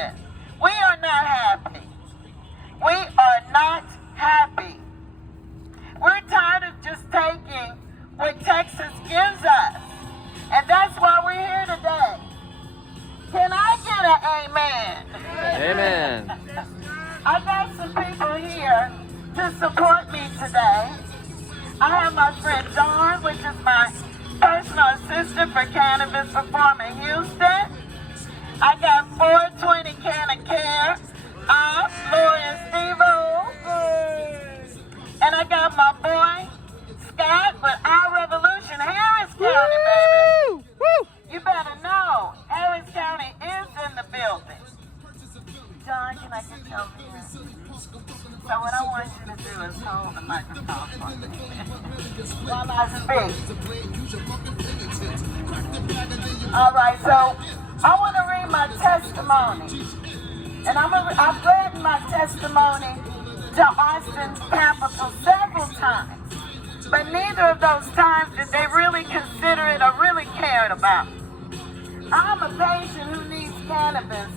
legalization. We are not happy. We are not happy. We're tired of just taking what Texas gives us. And that's why we're here today. Can I get an amen? Amen. I got some people here to support me today. I have my friend Dawn, which is my personal assistant for Cannabis Reform of Houston. I got 420 Cannacare-op, Lori and Stevo. And I got my boy, Scott, with Our Revolution, Harris County, baby. Woo! You better know, Harris County is in the building. John, can I get your here? So what I want you to do is hold the microphone for me while I speak. All right, so I want to read my testimony. And I've read my testimony to Austin's capital several times. But neither of those times did they really consider it or really cared about. I'm a patient who needs cannabis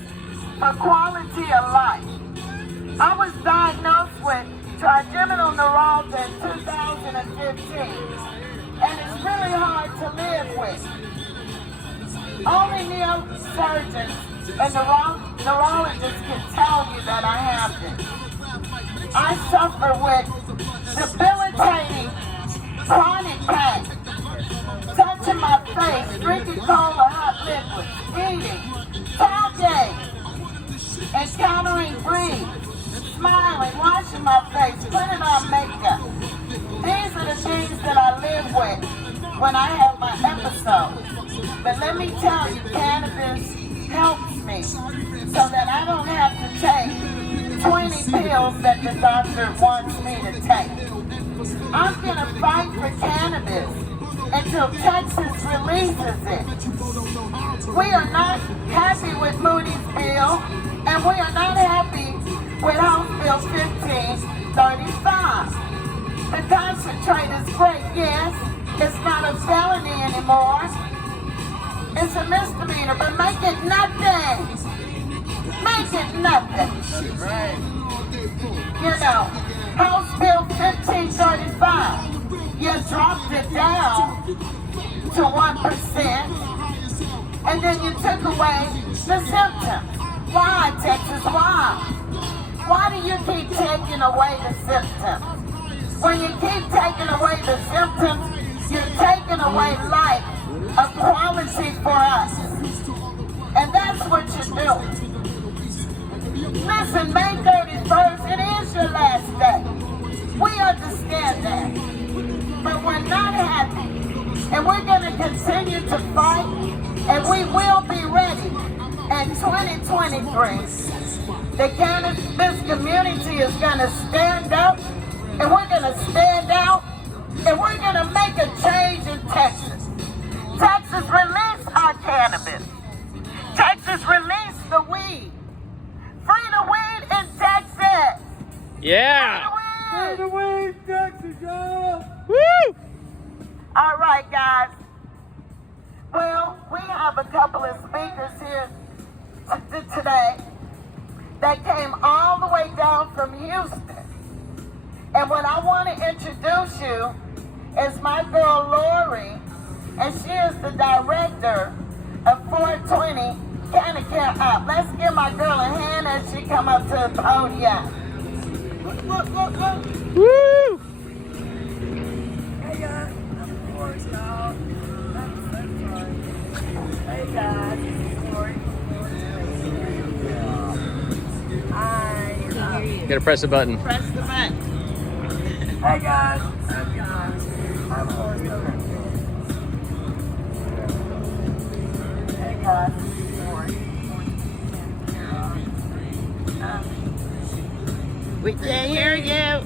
for quality of life. I was diagnosed with trigeminal neuralgia in 2015, and it's really hard to live with. Only neurosurgeons and neurologists can tell you that I have this. I suffer with debilitating chronic pain, touching my face, drinking cold or hot liquids, eating, talking, encountering breathe, smiling, washing my face, putting on makeup. These are the things that I live with when I have my episodes. But let me tell you, cannabis helps me so that I don't have to take 20 pills that the doctor wants me to take. I'm going to fight for cannabis until Texas releases it. We are not happy with Moody's bill, and we are not happy with House Bill 1535. The concentrate is great, yes. It's not a felony anymore. It's a misdemeanor, but make it nothing. Make it nothing. Right. You know, House Bill 1535, you dropped it down to 1%, and then you took away the symptoms. Why, Texas, why? Why do you keep taking away the symptoms? When you keep taking away the symptoms, you're taking away life, equality for us. And that's what you're doing. Listen, May 31st, it is your last day. We understand that. But we're not happy. And we're going to continue to fight, and we will be ready in 2023. The cannabis community is going to stand up, and we're going to stand out, and we're going to make a change in Texas. Texas, release our cannabis. Texas, release the weed. Free the weed in Texas. Yeah. Free the weed, Texas, y'all. Woo! All right, guys. Well, we have a couple of speakers here today that came all the way down from Houston. And what I want to introduce you is my girl Lori, and she is the director of 420 Cannacare-op. Let's give my girl a hand as she come up to the podium. Look. Woo! Hey guys, I'm Lori, y'all. I'm so sorry. Hey guys, this is Lori. You gotta press the button. Press the button. Hey guys, I'm Lori. Hey guys, this is Lori. We can't hear you.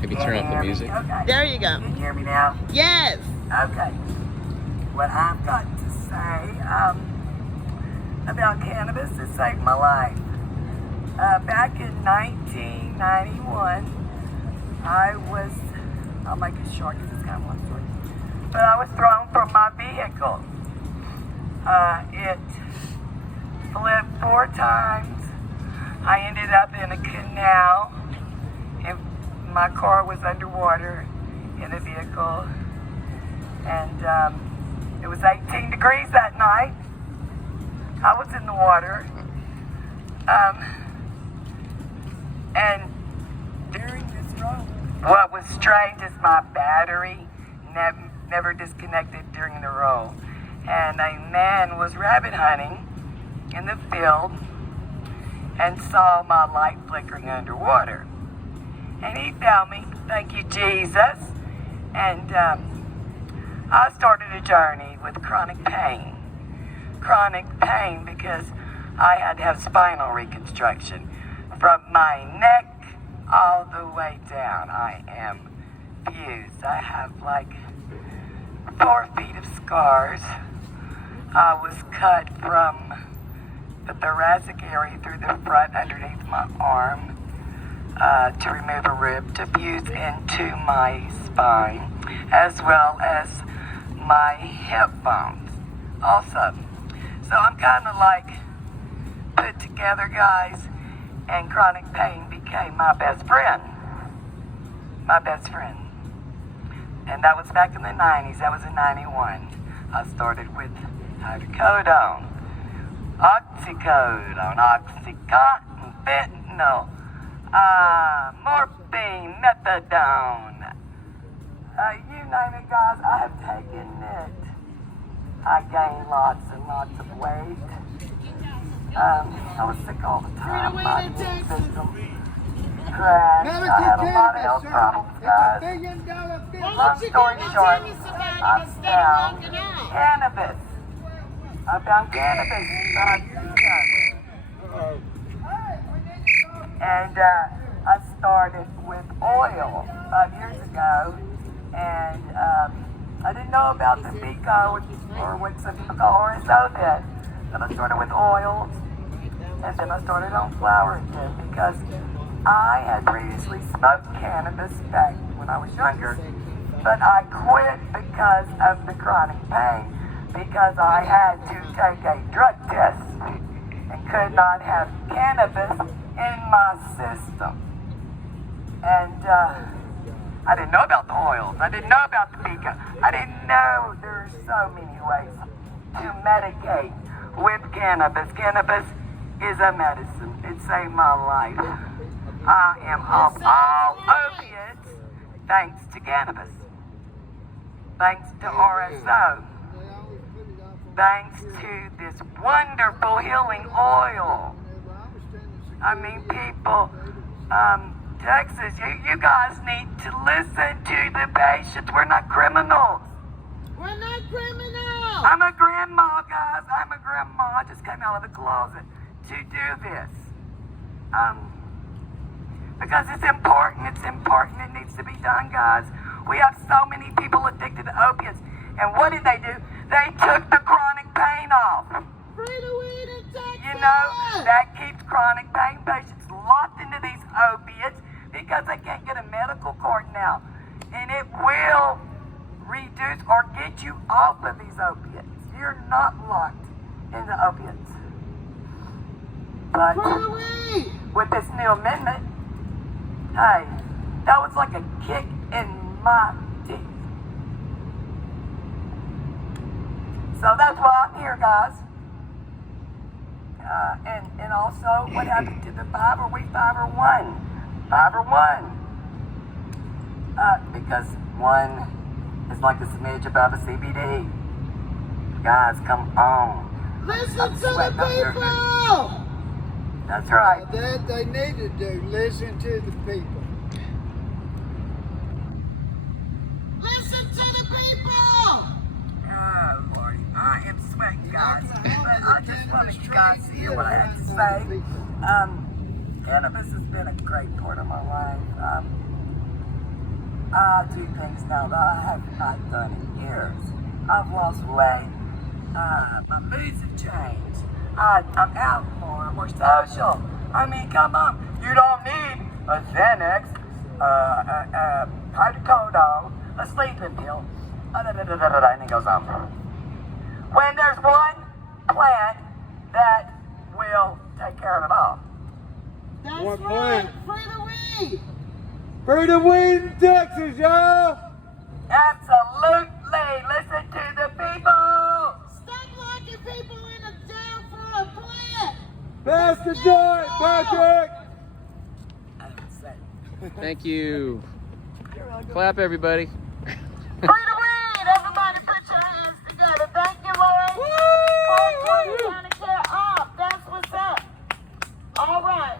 Maybe turn off the music. Okay. There you go. Can you hear me now? Yes. Okay. What I've got to say about cannabis that saved my life. Back in 1991, I'll make it short because it's kind of long story, but I was thrown from my vehicle. It flipped 4 times. I ended up in a canal. And my car was underwater in a vehicle. And it was 18 degrees that night. I was in the water. And during this roll, what was strange is my battery never disconnected during the roll. And a man was rabbit hunting in the field and saw my light flickering underwater. And he found me, thank you Jesus, and I started a journey with chronic pain. Chronic pain because I had to have spinal reconstruction from my neck all the way down. I am fused. I have like 4 feet of scars. I was cut from the thoracic area through the front underneath my arm to remove a rib to fuse into my spine, as well as my hip bones also. So I'm kind of like put together, guys, and chronic pain became my best friend. My best friend. And that was back in the 90s. That was in 91. I started with hydrocodone, oxycodone, oxycontin, fentanyl, morphine, methadone. You name it, guys, I have taken it. I gained lots and lots of weight. I was sick all the time. My immune system crashed. I had a lot of health problems, guys. Long story short, I found cannabis. I found cannabis inside the and I started with oil 5 years ago, and I didn't know about the Pico, or what some people call RSO then. Then I started with oils, and then I started on flower again because I had previously smoked cannabis back when I was younger, but I quit because of the chronic pain, because I had to take a drug test and could not have cannabis in my system. And I didn't know about the oils. I didn't know about the Pico. I didn't know there are so many ways to medicate with cannabis. Cannabis is a medicine. It saved my life. I am off all opiates thanks to cannabis. Thanks to RSO. Thanks to this wonderful healing oil. I mean, people, Texas, you guys need to listen to the patients. We're not criminals. We're not criminals. I'm a grandma, guys. I'm a grandma. I just came out of the closet to do this. Because it's important. It's important. It needs to be done, guys. We have so many people addicted to opiates. And what did they do? They took the chronic pain off. Free the weed in Texas. You know, that keeps chronic pain patients locked into these opiates because they can't get a medical card now. And it will reduce or get you off of these opiates. You're not locked into opiates. But with this new amendment, hey, that was like a kick in my teeth. So that's why I'm here, guys. And also, what happened to the 5? Are we 5 or 1? 5 or 1? Because 1 is like a smidge above a CBD. Guys, come on. Listen to the people. That's right. That they need to do. Listen to the people. Listen to the people. Oh, Lord. I am sweating, guys. But I just wanted you guys to hear what I had to say. Cannabis has been a great part of my life. I do things now that I have not done in years. I've lost weight. My moods have changed. I'm out more social. I mean, come on. You don't need a Xanax, hydrocodone, a sleeping pill, and it goes on. When there's one plant that will Cannacare-op. That's One right. point. Free the weed. Free the weed in Texas, y'all. Absolutely. Listen to the people. Stop locking people in a jail for a plant. Pass the joint, Patrick. Thank you. Clap, everybody. Free the weed. Everybody put your hands together. Thank you, Lord. 420 Cannacare-op. That's what's up. All right.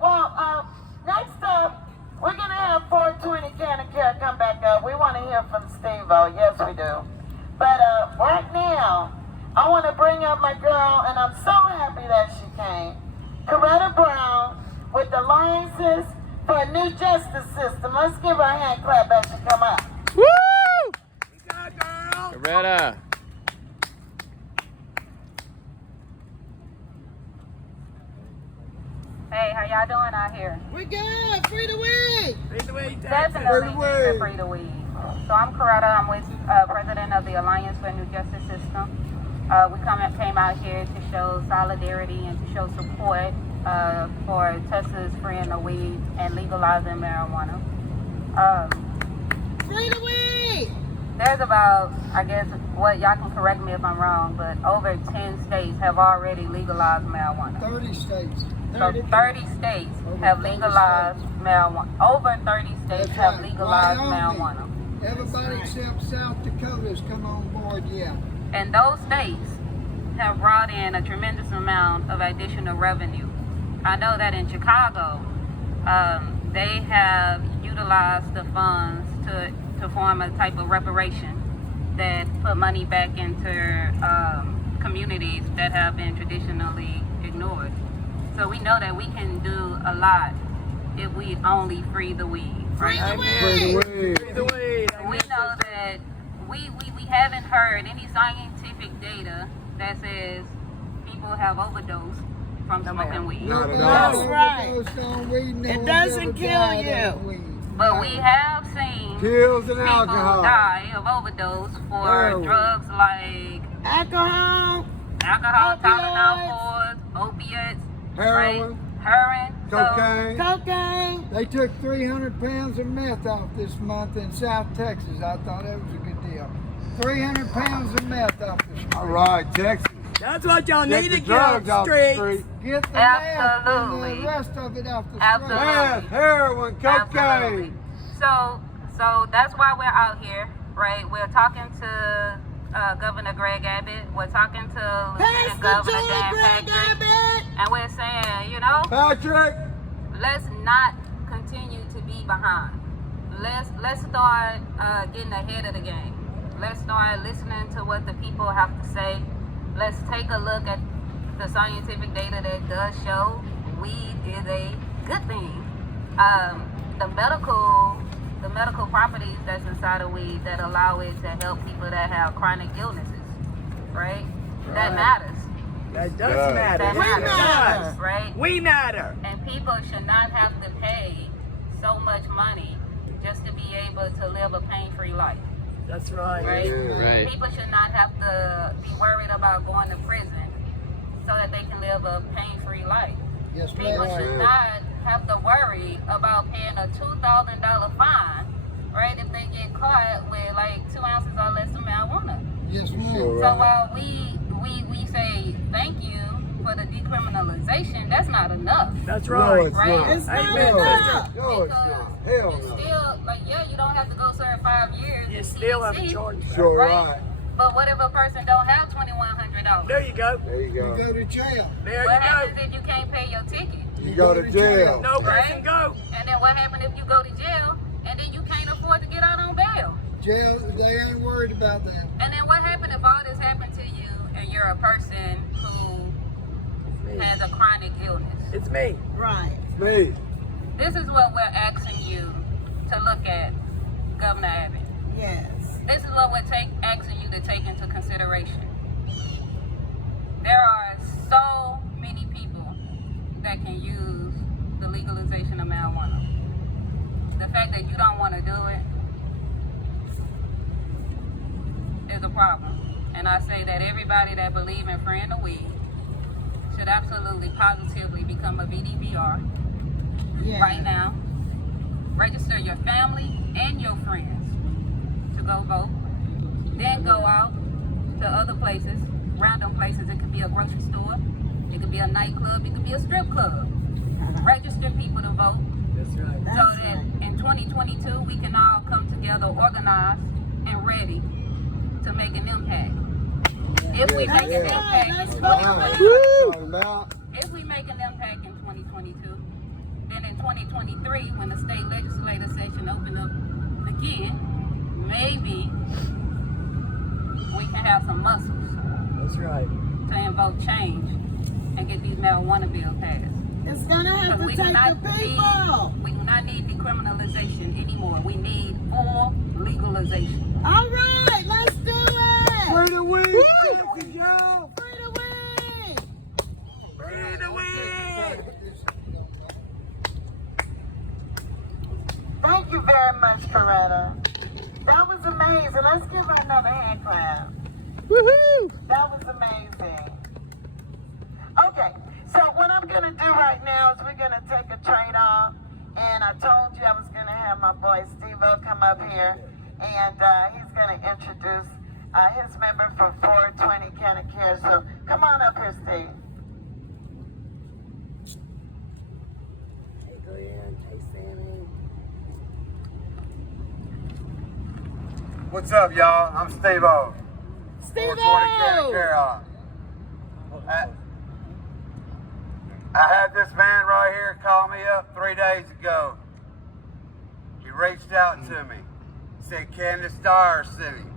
Well, next up, we're going to have 420 Cannacare come back up. We want to hear from Stevo. Yes, we do. But right now, I want to bring up my girl, and I'm so happy that she came, Koretta Brown, with the Alliances for a New Justice System. Let's give her a hand clap as she come up. Woo! Koretta. Hey, how y'all doing out here? We good. Free the weed. Definitely Free the weed. free the weed. So I'm Koretta. I'm with president of the Alliance for a New Justice System. We came out here to show solidarity and to show support for Texas freeing the weed and legalizing marijuana. Free the weed. There's about, I guess, y'all can correct me if I'm wrong, but over 10 states have already legalized marijuana. 30 states. So 30 states have legalized marijuana. Over 30 states That's have right. legalized Wyoming. marijuana. Everybody except South Dakota's come on board, yeah. And those states have brought in a tremendous amount of additional revenue. I know that in Chicago, they have utilized the funds to form a type of reparation that put money back into communities that have been traditionally ignored. So we know that we can do a lot if we only free the weed, right? Free the weed. We know that we haven't heard any scientific data that says people have overdosed from smoking weed. Not at That's all. right. Overdose on weed, no It one's doesn't ever kill died you. of weed. But we have seen Pills and people alcohol. die of overdose for Heroin. drugs like Alcohol. Tylenol, opiates, Heroin. right? Heroin, Cocaine. Cocaine. They took 300 pounds of meth off this month in South Texas. I thought that was a good deal. 300 pounds of meth off the street. All right, Texas. That's what y'all Get need the to get drugs off off the the streets. street. Get the meth and Absolutely. the rest of it off the street. Absolutely. Meth, heroin, Absolutely. cocaine. So that's why we're out here, right? We're talking to Governor Greg Abbott. We're talking to Pass Lieutenant the Governor joint, Dan Greg Patrick, Abbott. and we're saying, you know, Patrick. let's not continue to be behind. Let's start getting ahead of the game. Let's start listening to what the people have to say. Let's take a look at the scientific data that does show weed is a good thing. The medical properties that's inside of weed that allow it to help people that have chronic illnesses, right? That matters. That does Yeah. matter. That We It matter. does. Right? We matter. And people should not have to pay so much money just to be able to live a pain-free life, That's right. right? Right. People should not have to be worried about going to prison so that they can live a pain-free life. Yes, People ma'am. should not have to worry about paying a $2,000 fine, right, if they get caught with like 2 ounces or less of marijuana. Yes, ma'am. Sure. So while we say thank you for the decriminalization, that's not enough. That's No, right. it's Right. not. It's not Amen. enough. No, it's not. Hell It's no. still, like, yeah, you don't have to go serve 5 years. You in still have a THC, choice. Sure, right? right. But what if a person don't have $2,100? There you go. There you You go. go to jail. There What you happens go. if you can't pay your ticket? You go to jail. No person go. And then what happens if you go to jail and then you can't afford to get out on bail? Jail, they ain't worried about that. And then what happens if all this happened to you and you're a person who has a chronic illness? It's me. Right. Me. This is what we're asking you to look at, Governor Abbott. Yes. This is what we're asking you to take into consideration. There are so many people that can use the legalization of marijuana. The fact that you don't want to do it is a problem. And I say that everybody that believes in freeing the weed should absolutely, positively become a VDVR right now. Register your family and your friends to go vote. Then go out to other places, random places. It could be a grocery store, it could be a nightclub, it could be a strip club. Register people to vote. That's right. So that in 2022 we can all come together, organized and ready to make an impact. If we make an impact, if we make an impact in 2022, then in 2023, when the state legislative session open up again, maybe we can have some muscles That's right. to invoke change and get these marijuana bills passed. It's gonna have to We take do the people. we do not need decriminalization anymore. We need full legalization. All right, let's do it. Free the weed, Free the weed. Free the weed. Thank you very much, Koretta. That was amazing. Let's give her another hand clap. Woohoo! That was amazing. Okay, so what I'm going to do right now is we're going to take a trade off. And I told you I was going to have my boy Stevo come up here. And he's going to introduce his member for 420 Cannacare. So come on up here, Steve. Hey, Glenn. Hey, Sammy. What's up, y'all? I'm Stevo. Stevo! 420 Cannacare-op. I had this man right here call me up 3 days ago. He reached out to me. He said Candace Dyer sent him.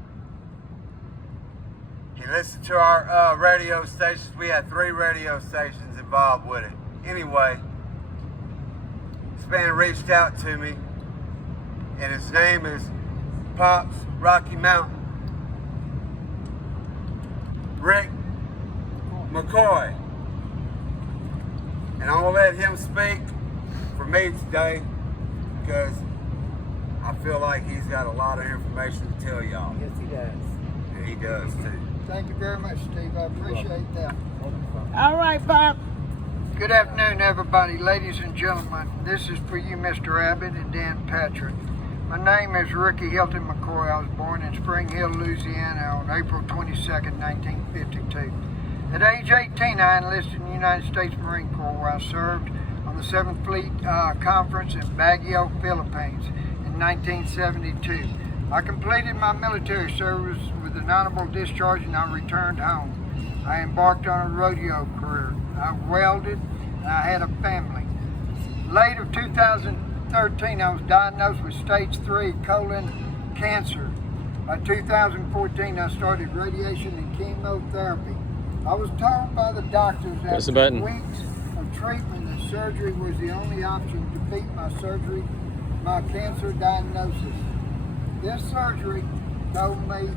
He listened to our radio stations. We had 3 radio stations involved with it. Anyway, this man reached out to me, and his name is Pops Rocky Mountain. Rick McCoy. And I'm gonna let him speak for me today because I feel like he's got a lot of information to tell y'all. Yes, he does. And he does too. Thank you very much, Steve. I appreciate that. All right, Bob. Good afternoon, everybody. Ladies and gentlemen, this is for you, Mr. Abbott and Dan Patrick. My name is Ricky Hilton McCoy. I was born in Spring Hill, Louisiana on April 22nd, 1952. At age 18, I enlisted in the United States Marine Corps, where I served on the 7th Fleet Conference in Baguio, Philippines in 1972. I completed my military service with an honorable discharge and I returned home. I embarked on a rodeo career. I welded and I had a family. Late of 2013, I was diagnosed with stage 3 colon cancer. By 2014, I started radiation and chemotherapy. I was told by the doctors after weeks of treatment that surgery was the only option to beat my cancer diagnosis. This surgery told me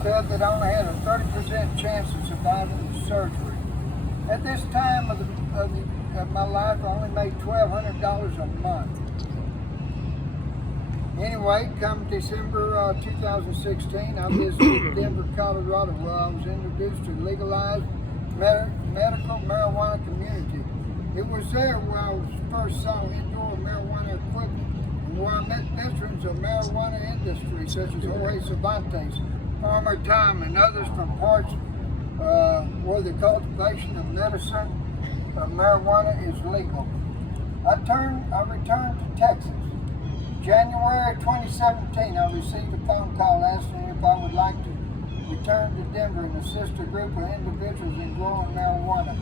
said that I only had a 30% chance of surviving the surgery. At this time of my life, I only made $1,200 a month. Anyway, come December 2016, I visited Denver, Colorado, where I was introduced to Legalize medical marijuana community. It was there where I first saw indoor marijuana equipment and where I met veterans of marijuana industry such as Jorge Cervantes, Farmer Tom, and others from parts where the cultivation of medicine marijuana is legal. I returned to Texas. January 2017, I received a phone call asking if I would like to return to Denver and assist a group of individuals in growing marijuana.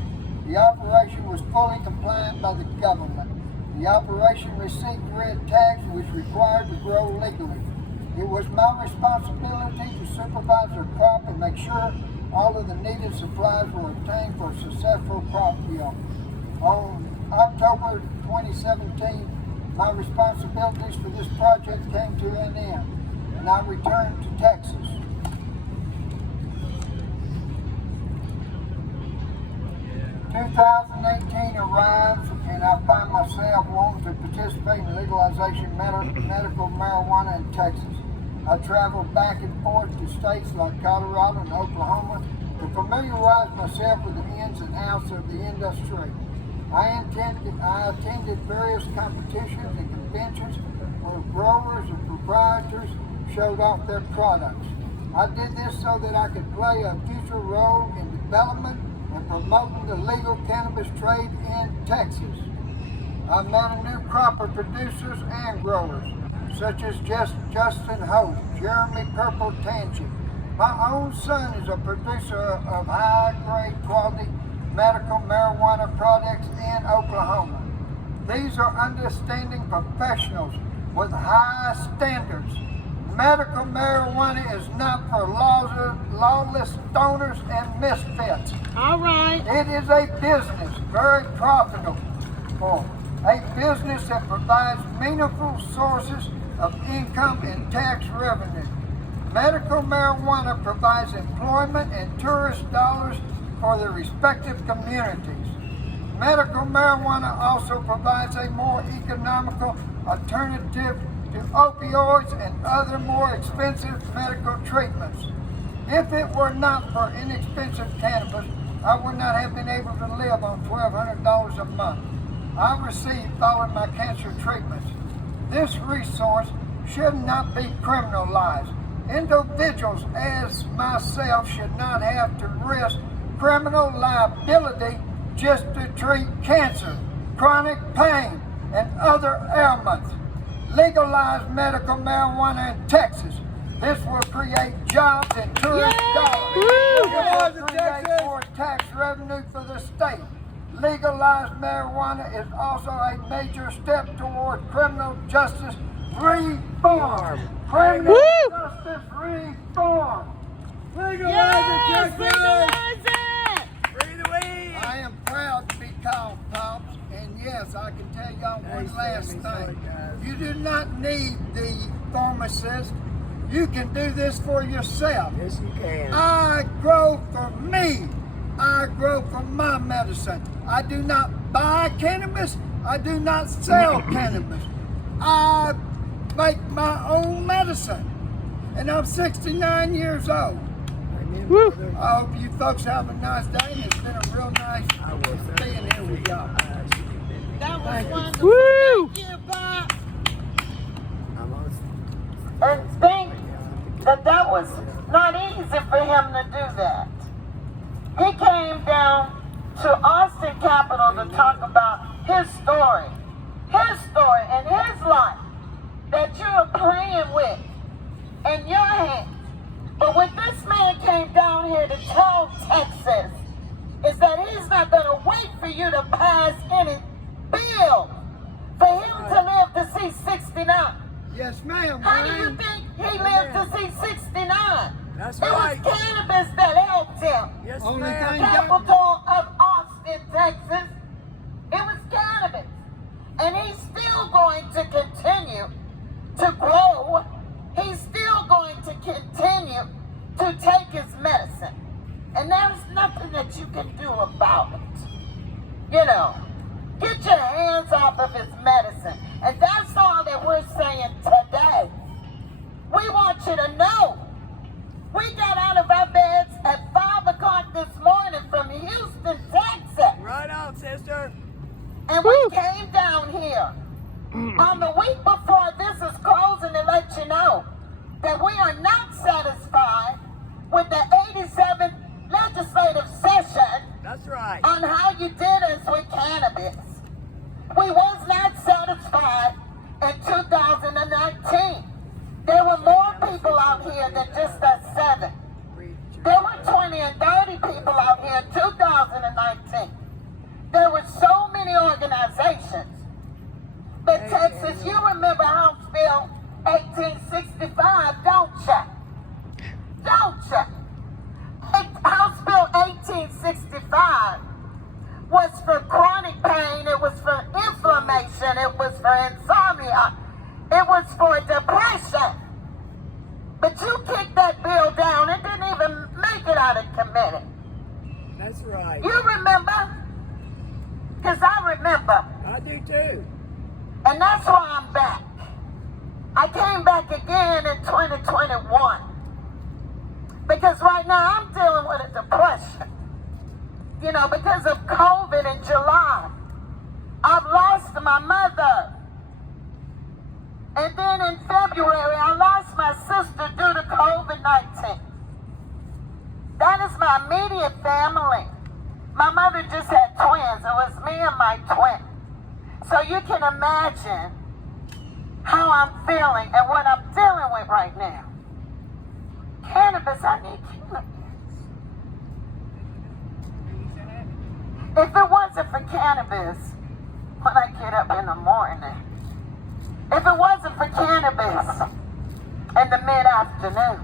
The operation was fully compliant by the government. The operation received red tags and was required to grow legally. It was my responsibility to supervise their crop and make sure all of the needed supplies were obtained for a successful crop yield. On October 2017, my responsibilities for this project came to an end, and I returned to Texas. Yeah. 2018 arrives, and I find myself wanting to participate in legalization medical marijuana in Texas. I traveled back and forth to states like Colorado and Oklahoma to familiarize myself with the ins and outs of the industry. I attended various competitions and conventions where growers and proprietors showed off their products. I did this so that I could play a future role in development and promoting the legal cannabis trade in Texas. I met a new crop of producers and growers, such as Justin Hope, Jeremy Purple Tangy. My own son is a producer of high-grade quality medical marijuana products in Oklahoma. These are understanding professionals with high standards. Medical marijuana is not for lawless stoners and misfits. All right. It is a business, very profitable. A business that provides meaningful sources of income and tax revenue. Medical marijuana provides employment and tourist dollars for the respective communities. Medical marijuana also provides a more economical alternative to opioids and other more expensive medical treatments. If it were not for inexpensive cannabis, I would not have been able to live on $1,200 a month I received following my cancer treatments. This resource should not be criminalized. Individuals as myself should not have to risk criminal liability just to treat cancer, chronic pain, and other ailments. Legalize medical marijuana in Texas. This will create jobs and tourist dollars. It will create more tax revenue for the state. Legalized marijuana is also a major step toward criminal justice reform. Criminal justice reform. Yes, legalize it! Free the weed! I am proud to be called Pops, and yes, I can tell y'all one last thing. You do not need the pharmacist. You can do this for yourself. Yes, you can. I grow for me. I grow for my medicine. I do not buy cannabis. I do not sell cannabis. I make my own medicine. And I'm 69 years old. Woo. I hope you folks have a nice day, and it's been a real nice being here with y'all. That was wonderful. Woo! Thank you, Bob. And think that was not easy for him to do that. He came down to Austin Capitol to talk about his story and his life that you're playing with in your hands. But when this man came down here to tell Texas is that he's not going to wait for you to pass any bill for him to live to see 69. Yes, ma'am. How do you think he lived to see 69? That's It right. was cannabis that helped him. Yes, Only ma'am. thing- Capital of Austin, Texas. It was cannabis. And he's still going to continue to grow. He's still going to continue to take his medicine. And there's nothing that you can do about it. You know, get your hands off of his medicine. And that's all that we're saying today. We want you to know. We got out of our beds at 5 o'clock this morning from Houston, Texas. Right on, sister. And we came down here on the week before this is closing to let you know that we are not satisfied with the 87th legislative session. That's right. On how you did us with cannabis. We was not satisfied in 2019. There were more people out here than just us 7. There were 20 and 30 people out here in 2019. There were so many organizations. But Texas, you remember House Bill 1865, don't you? Don't you? House Bill 1865 was for chronic pain, it was for inflammation, it was for insomnia, it was for depression. But you kicked that bill down, it didn't even make it out of committee. That's right. You remember? Because I remember. I do too. And that's why I'm back. I came back again in 2021 because right now I'm dealing with a depression. You know, because of COVID in July, I've lost my mother. And then in February, I lost my sister due to COVID-19. That is my immediate family. My mother just had twins. It was me and my twin. So you can imagine how I'm feeling and what I'm dealing with right now. Cannabis, I need cannabis. If it wasn't for cannabis, when I get up in the morning, if it wasn't for cannabis in the mid-afternoon,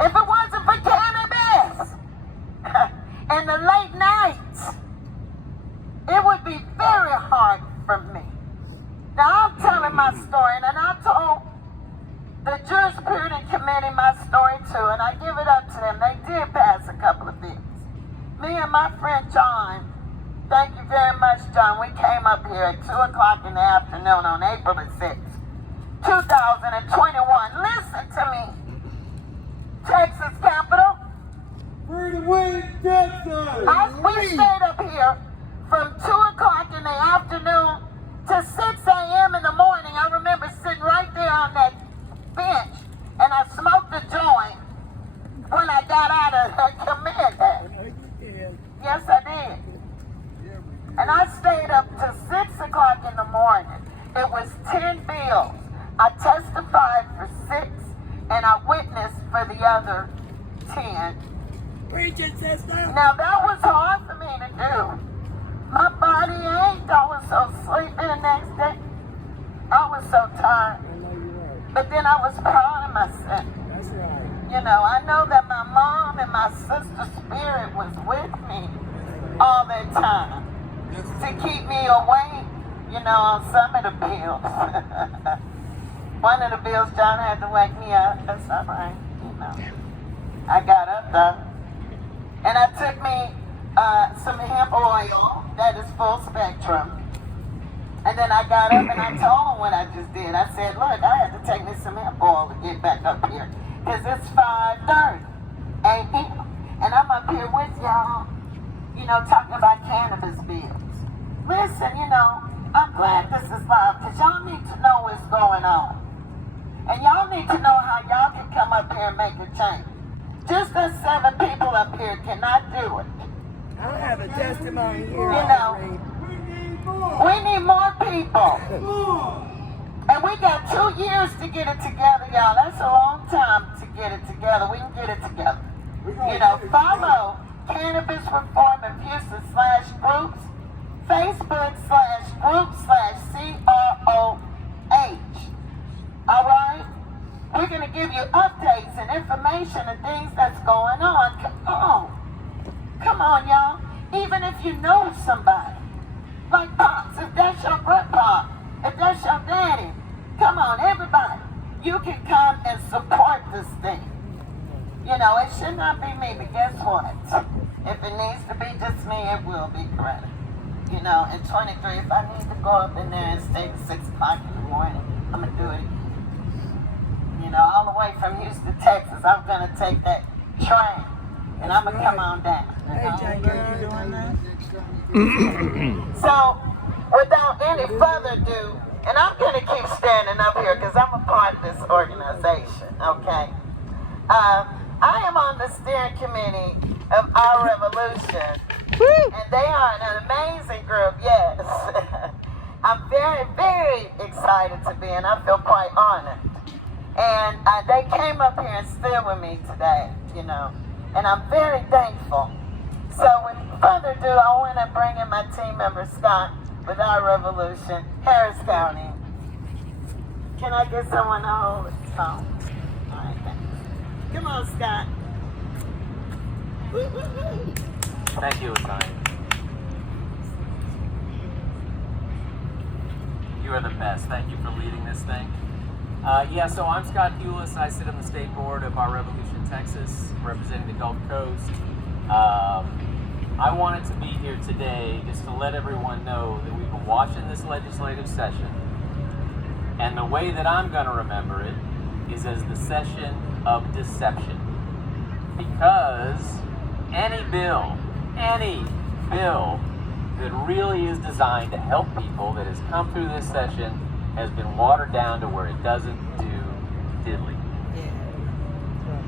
if it wasn't for cannabis in the late nights, it would be very hard for me. Now I'm telling my story, and I told the Jurisprudence Committee my story too, and I give it up to them. They did pass a couple of bills. Me and my friend John, thank you very much, John. We came up here at 2 o'clock in the afternoon on April the 6th, 2021. Listen to me. Texas Capitol. We're the way, Texas! We stayed up here from 2 o'clock in the afternoon to 6 a.m. in the morning. I remember sitting right there on that bench, and I smoked a joint when I got out of the committee. Yes, I did. And I stayed up to 6 o'clock in the morning. It was 10 bills. I testified for 6, and I witnessed for the other 10. Preach it, sister. Now, that was hard for me to do. My body ached. I was so sleepy the next day. I was so tired. I know you're right. But then I was proud of myself. That's right. You know, I know that my mom and my sister's spirit was with me all that time to keep me awake, you know, on some of the bills. One of the bills, John had to wake me up. That's all right, you know. I got up though. And I took me some hemp oil that is full spectrum. And then I got up and I told him what I just did. I said, look, I had to take me some hemp oil to get back up here. Because it's 5:30 a.m. And I'm up here with y'all, you know, talking about cannabis bills. Listen, you know, I'm glad this is live because y'all need to know what's going on. And y'all need to know how y'all can come up here and make a change. Just us 7 people up here cannot do it. I have a testimony here. You know, we need more people. And we got 2 years to get it together, y'all. That's a long time to get it together. We can get it together. You know, follow Cannabis Reform of Houston /groups, Facebook/group/CROH. All right? We're going to give you updates and information and things that's going on. Come on. Come on, y'all. Even if you know somebody. Like Pops, if that's your grandpa, if that's your daddy, come on, everybody. You can come and support this thing. You know, it should not be me, but guess what? If it needs to be just me, it will be Koretta. You know, in 23, if I need to go up in there and stay to 6 o'clock in the morning, I'm going to do it again. You know, all the way from Houston, Texas, I'm going to take that train, and I'm going to come on down. Hey, Jackie, are you doing that? So, without any further ado, and I'm going to keep standing up here because I'm a part of this organization, okay? I am on the steering committee of Our Revolution, and they are an amazing group, yes. I'm very, very excited to be, and I feel quite honored. And they came up here and stood with me today, you know, and I'm very thankful. So with further ado, I want to bring in my team member, Scott, with Our Revolution, Harris County. Can I get someone to hold the phone? All right, thanks. Come on, Scott. Woo, woo, woo. Thank you, LaTonya. You are the best. Thank you for leading this thing. So I'm Scott Feuless. I sit on the state board of Our Revolution, Texas, representing the Gulf Coast. I wanted to be here today just to let everyone know that we've been watching this legislative session. And the way that I'm going to remember it is as the session of deception. Because any bill that really is designed to help people that has come through this session has been watered down to where it doesn't do diddly.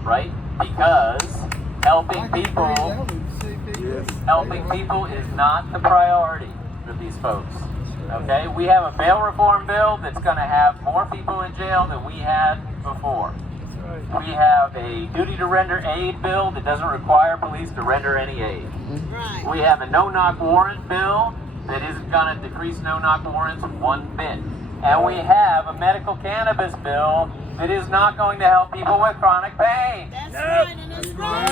Right? Because helping people is not the priority for these folks. Okay? We have a bail reform bill that's going to have more people in jail than we had before. We have a duty to render aid bill that doesn't require police to render any aid. Right. We have a no-knock warrant bill that isn't going to decrease no-knock warrants one bit. And we have a medical cannabis bill that is not going to help people with chronic pain. That's right, and it's wrong.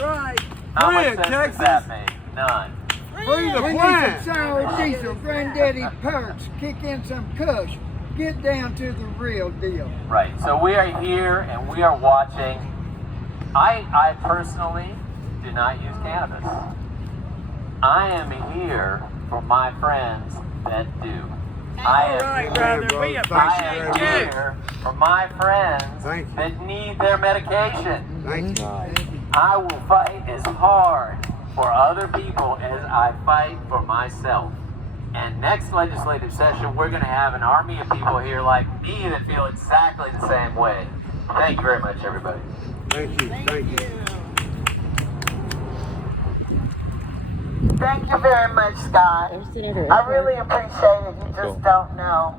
Right. How much Free it, sense does Texas. that make? None. Free the We need plant. some sour diesel, granddaddy perks, kick in some kush, get down to the real deal. Right. So we are here and we are watching. I personally do not use cannabis. I am here for my friends that do. I am Right, brother. We I appreciate am you. here for my friends Thank you. that need their medication. Thank you. I will fight as hard for other people as I fight for myself. And next legislative session, we're going to have an army of people here like me that feel exactly the same way. Thank you very much, everybody. Thank you. Thank you. Thank you very much, Scott. I really appreciate it. You just don't know.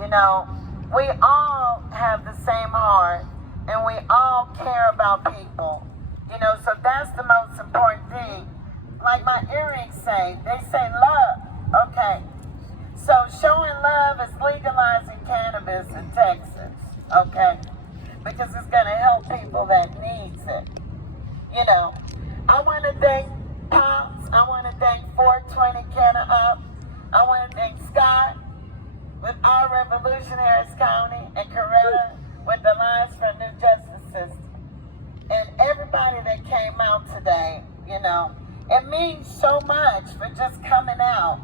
You know, we all have the same heart and we all care about people. You know, so that's the most important thing. Like my earrings say, they say love. Okay. So showing love is legalizing cannabis in Texas. Okay. Because it's going to help people that needs it. You know, I want to thank Pops. I want to thank 420 Cannacare-op. I want to thank Scott with Our Revolution Harris County and Koretta with the Lines for a New Justice System. And everybody that came out today, you know, it means so much for just coming out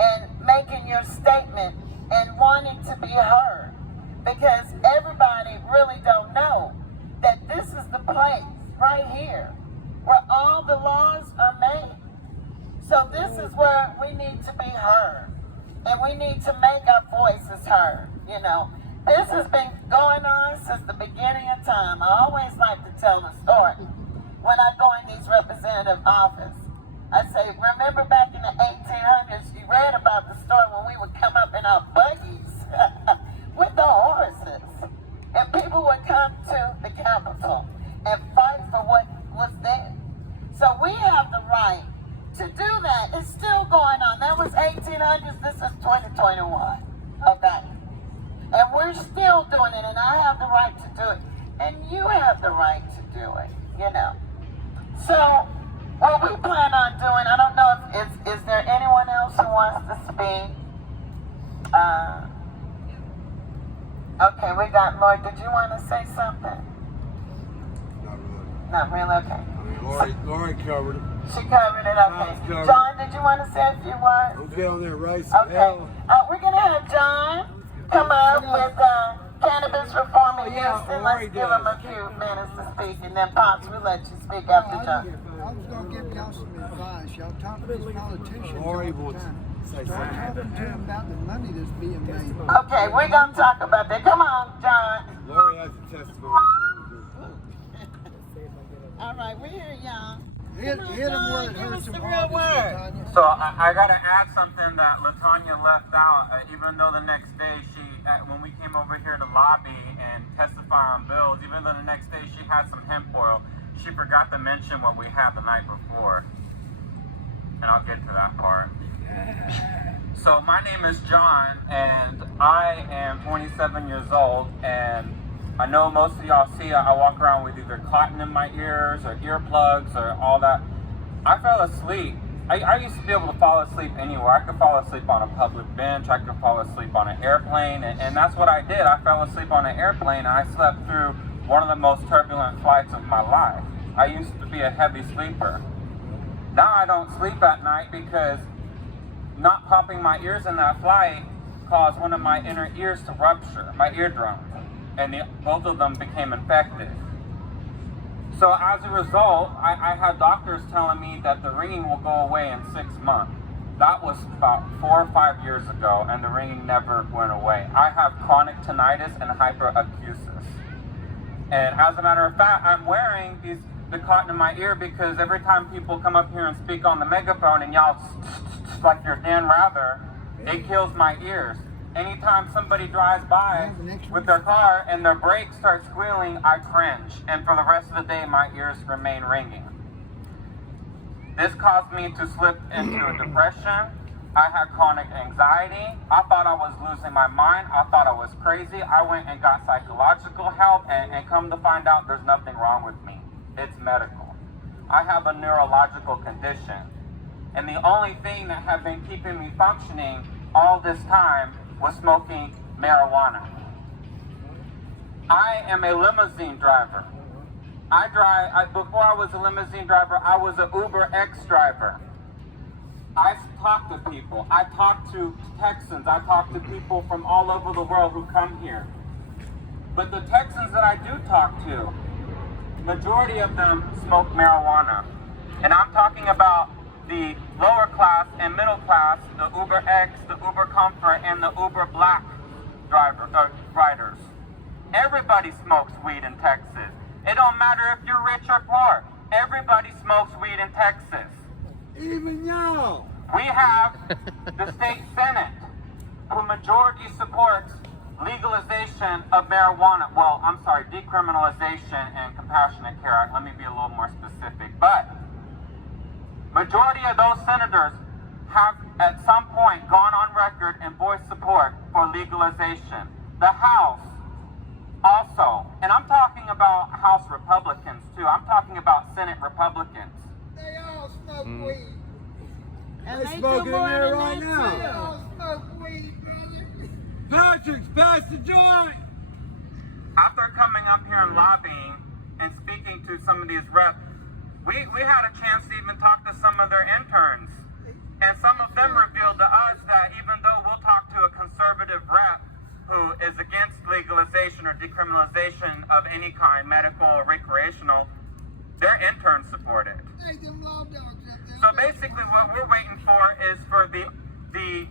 and making your statement and wanting to be heard. Because everybody really don't know that this is the place right here where all the laws are made. So this is where we need to be heard. And we need to make our voices heard, you know. This has been going on since the beginning of time. I always like to tell the story. When I go in these representative office, I say, remember back in the 1800s, you read about the story when we would come up in our buggies with the horses. And people would come to the Capitol and fight for what was there. So we have the right to do that. It's still going on. That was 1800s, this is 2021. Okay. And we're still doing it, and I have the right to do it. And you have the right to do it, you know. So, what we plan on doing, I don't know if, is there anyone else who wants to speak? Okay, we got Lloyd. Did you want to say something? Not really. Not really, okay. I mean, Lori covered it. She covered it, okay. Covered. John, did you want to say a few words? I'm down there racing. Okay. We're going to have John come up with Cannabis Reform of Houston. Let's give him a few minutes to speak, and then Pops, we'll let you speak after John. I was going to give y'all some advice. Y'all talk to these politicians all Lori the wants time. to say Start something. talking to them about the money that's being made. Okay, we're going to talk about that. Come on, John. Lori has a testimony. All right, we're here, y'all. Hit them where it hurts them hardest, LaTonya. So I got to add something that LaTonya left out. Even though the next day when we came over here to lobby and testify on bills, even though the next day she had some hemp oil, she forgot to mention what we had the night before. And I'll get to that part. So my name is John, and I am 27 years old, and I know most of y'all see I walk around with either cotton in my ears or earplugs or all that. I fell asleep. I used to be able to fall asleep anywhere. I could fall asleep on a public bench. I could fall asleep on an airplane. And that's what I did. I fell asleep on an airplane, and I slept through one of the most turbulent flights of my life. I used to be a heavy sleeper. Now I don't sleep at night because not popping my ears in that flight caused one of my inner ears to rupture, my eardrum, and both of them became infected. So as a result, I had doctors telling me that the ringing will go away in 6 months. That was about 4 or 5 years ago, and the ringing never went away. I have chronic tinnitus and hyperacusis. And as a matter of fact, I'm wearing the cotton in my ear because every time people come up here and speak on the megaphone and yell like you're Dan Rather, it kills my ears. Anytime somebody drives by with their car and their brakes start squealing, I cringe. And for the rest of the day, my ears remain ringing. This caused me to slip into a depression. I had chronic anxiety. I thought I was losing my mind. I thought I was crazy. I went and got psychological help, and come to find out there's nothing wrong with me. It's medical. I have a neurological condition. And the only thing that had been keeping me functioning all this time was smoking marijuana. I am a limousine driver. Before I was a limousine driver, I was an Uber X driver. I talk to people. I talk to Texans. I talk to people from all over the world who come here. But the Texans that I do talk to, majority of them smoke marijuana. And I'm talking about the lower class and middle class, the Uber X, the Uber Comfort, and the Uber Black riders. Everybody smokes weed in Texas. It don't matter if you're rich or poor. Everybody smokes weed in Texas. Even y'all. We have the state Senate, who majority supports legalization of marijuana. Well, I'm sorry, decriminalization and compassionate care. Let me be a little more specific. But majority of those senators have at some point gone on record and voiced support for legalization. The House also, and I'm talking about House Republicans too. I'm talking about Senate Republicans. They all smoke weed. And they smoking in there right They now. all smoke weed, brother. Patrick's pass the joint. After coming up here and lobbying and speaking to some of these reps, we had a chance to even talk to some of their interns. And some of them revealed to us that even though we'll talk to a conservative rep who is against legalization or decriminalization of any kind, medical or recreational, their interns support it. Hey, them law dogs up there. So basically what we're waiting for is for the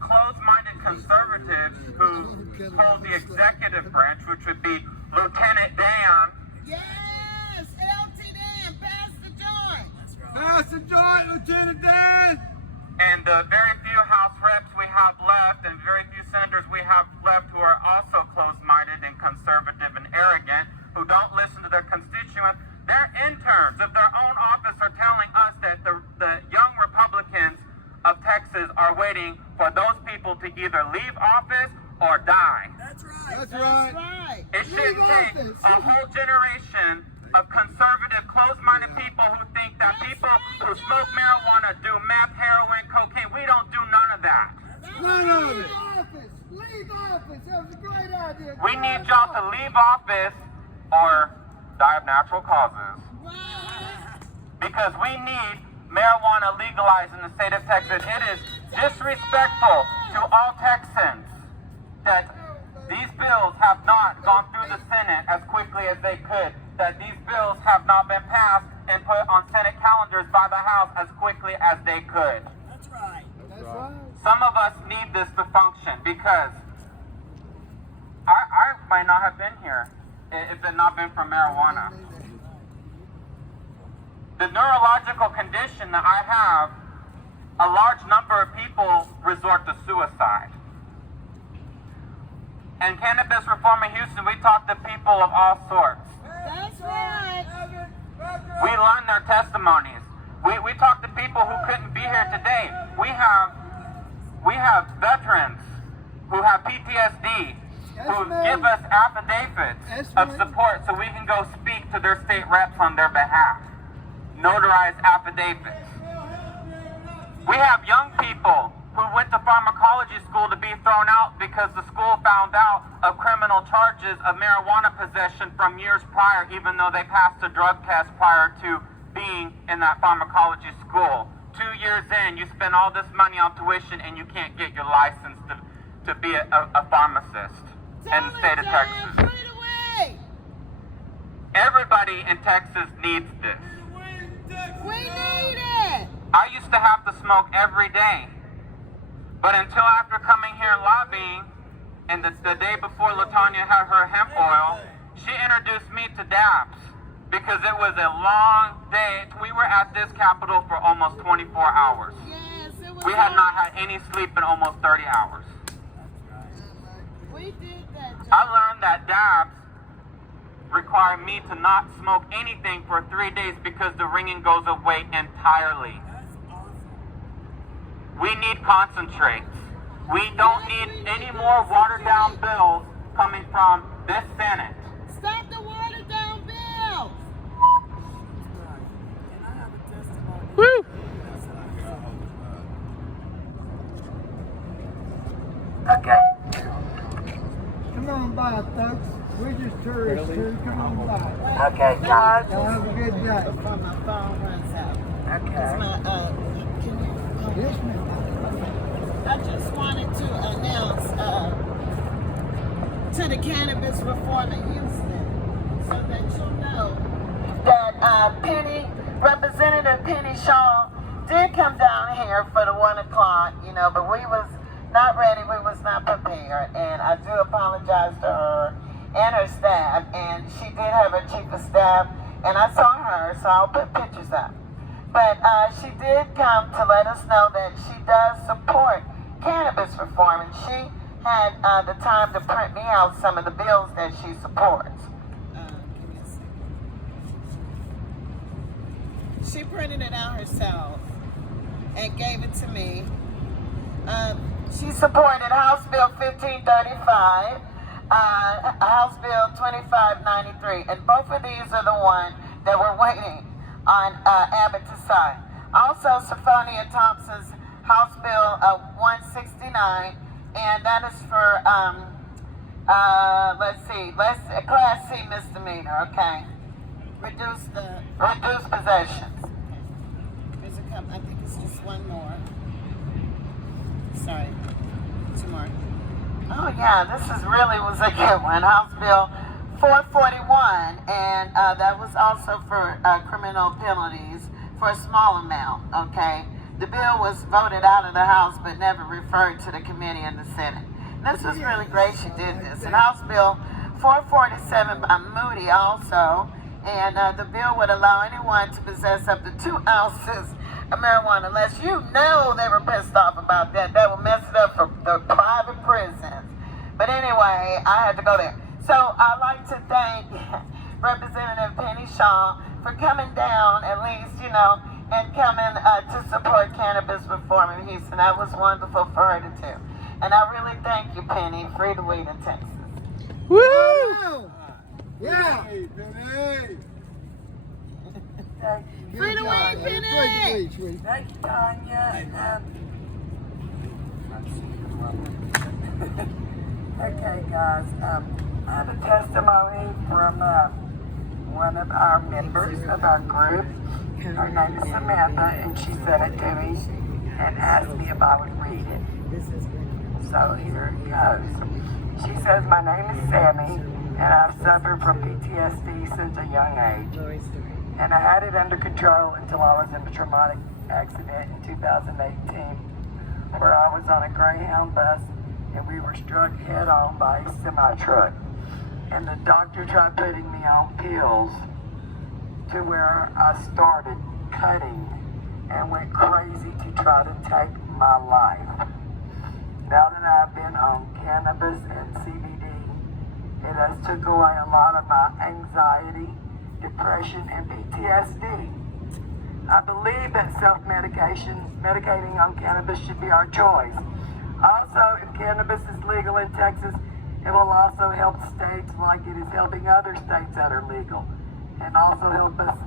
closed-minded conservatives who hold the executive branch, which would be Lieutenant Dan. Yes, LT Dan, pass the joint. Pass the joint, Lieutenant Dan. And the very few House reps we have left and very few senators we have left who are also closed-minded and conservative and arrogant, who don't listen to their constituents, their interns of their own office are telling us that the young Republicans of Texas are waiting for those people to either leave office or die. That's right. That's right. It shouldn't take a whole generation of conservative, closed-minded people who think that people who smoke marijuana do meth, heroin, cocaine. We don't do none of that. None of it. Leave office. Leave office. That was a great idea. We need y'all to leave office or die of natural causes. Because we need marijuana legalized in the state of Texas. It is disrespectful to all Texans that these bills have not gone through the Senate as quickly as they could, that these bills have not been passed and put on Senate calendars by the House as quickly as they could. That's right. That's right. Some of us need this to function because I might not have been here if it had not been for marijuana. The neurological condition that I have, a large number of people resort to suicide. In Cannabis Reform of Houston, we talk to people of all sorts. That's right. We learn their testimonies. We talk to people who couldn't be here today. We have veterans who have PTSD who give us affidavits of support so we can go speak to their state reps on their behalf. Notarized affidavits. We have young people who went to pharmacology school to be thrown out because the school found out of criminal charges of marijuana possession from years prior, even though they passed a drug test prior to being in that pharmacology school. 2 years in, you spend all this money on tuition and you can't get your license to be a pharmacist in the state of Texas. Everybody in Texas needs this. We need it. I used to have to smoke every day. But until after coming here and lobbying, and the day before LaTonya had her hemp oil, she introduced me to dabs because it was a long day. We were at this Capitol for almost 24 hours. Yes, it was. We had not had any sleep in almost 30 hours. We did that. I learned that dabs require me to not smoke anything for 3 days because the ringing goes away entirely. We need concentrates. We don't need any more watered down bills coming from this Senate. Stop the watered down bills. Woo! Okay. Come on by, folks. We're just tourists too. Come on by. Okay, guys. Y'all have a good day. Before my phone runs out. Okay. Can you? Yes, ma'am. I just wanted to announce to the Cannabis Reform of Houston so that you'll know that Representative Penny Shaw did come down here for the 1 o'clock, but we was not ready, we was not prepared, and I do apologize to her and her staff, and she did have her chief of staff, and I saw her, so I'll put pictures up. But she did come to let us know that she does support cannabis reform, and she had the time to print me out some of the bills that she supports. She printed it out herself and gave it to me. She supported House Bill 1535, House Bill 2593, and both of these are the ones that we're waiting on Abbott to sign. Also, Syphonia Thompson's House Bill 169, and that is for, Class C misdemeanor, okay? Reduce possessions. There's a couple, I think it's just one more. Sorry, 2 more. Oh yeah, this was a good one. House Bill 441, and that was also for criminal penalties for a small amount, okay? The bill was voted out of the House but never referred to the committee in the Senate. This was really great she did this. And House Bill 447 by Moody also, and the bill would allow anyone to possess up to 2 ounces of marijuana, unless they were pissed off about that. That would mess it up for the private prisons. But anyway, I had to go there. So I'd like to thank Representative Penny Shaw for coming down at least, and coming to support cannabis reform in Houston. That was wonderful for her to do. And I really thank you, Penny. Free the weed in Texas. Woo! Yeah. Free the weed, Penny! Thank you, Tanya. Okay, guys. I have a testimony from one of our members of our group. Her name is Samantha, and she sent it to me and asked me if I would read it. So here it goes. She says, my name is Sammy, and I've suffered from PTSD since a young age. And I had it under control until I was in a traumatic accident in 2018, where I was on a Greyhound bus and we were struck head on by a semi-truck. And the doctor tried putting me on pills to where I started cutting and went crazy to try to take my life. Now that I've been on cannabis and CBD, it has took away a lot of my anxiety, depression, and PTSD. I believe that medicating on cannabis should be our choice. Also, if cannabis is legal in Texas, it will also help states like it is helping other states that are legal, and also help us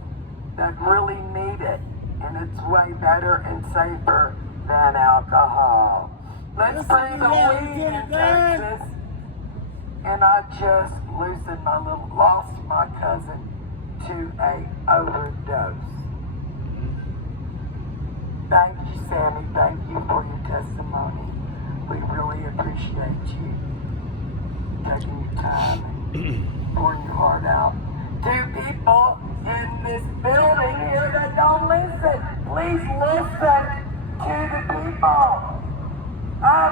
that really need it, and it's way better and safer than alcohol. Let's bring the weed in Texas. And I just lost my cousin to a overdose. Thank you, Sammy. Thank you for your testimony. We really appreciate you taking your time and pouring your heart out. To people in this building here that don't listen, please listen to the people.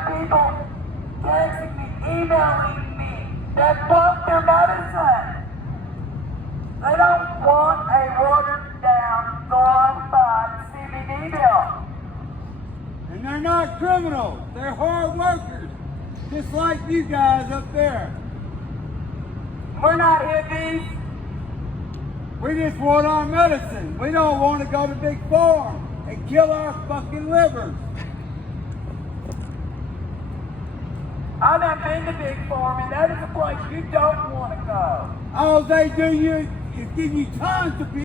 People texting me, emailing me, that want their medicine. They don't want a watered down, glorified CBD bill. And they're not criminals. They're hard workers. Just like you guys up there. We're not hippies. We just want our medicine. We don't want to go to Big Farm and kill our fucking livers. I've not been to Big Farm, and that is a place you don't want to go. All they do is give you tons of